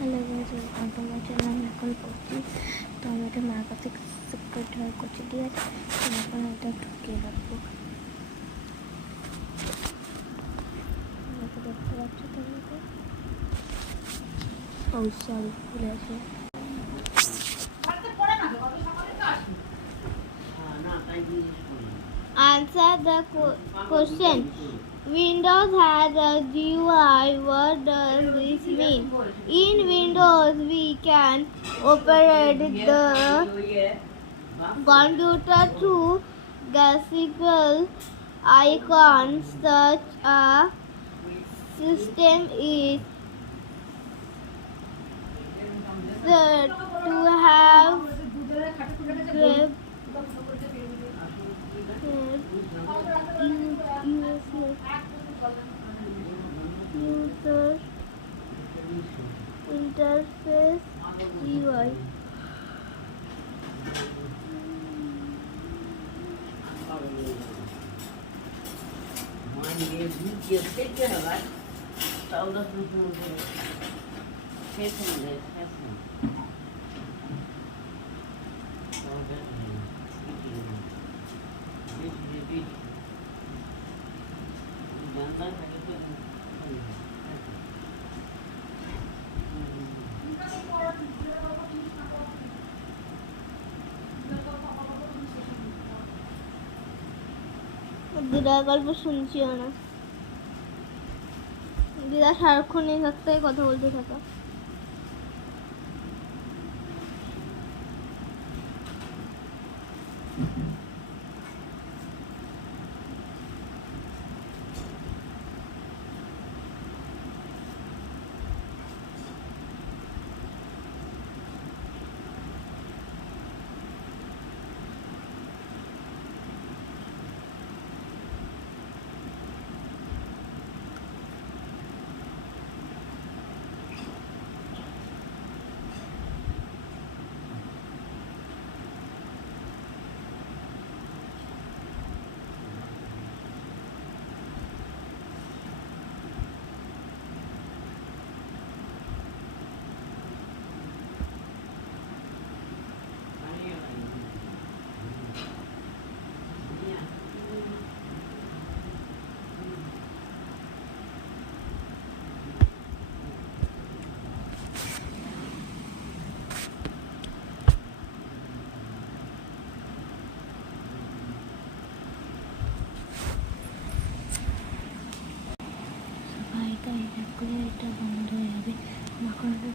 Hello guys, welcome to my channel. আমি এখন করছি তো আমি এটা মার কাছে সিক্রেট ড্রয়ার করছি, ঠিক আছে? এখন এটা ঢুকিয়ে রাখবো। দেখতে পাচ্ছ তোমাকে? ও সরি, ভুলে আছে। Answer the question. Windows has a GUI. What does this mean? In Windows, we can operate the computer through graphical icons. Such a system is said to have user interface UI. দিদার গল্প শুনছিও না, দিদা সারাক্ষণ এই থাকতে কথা বলতে থাকা।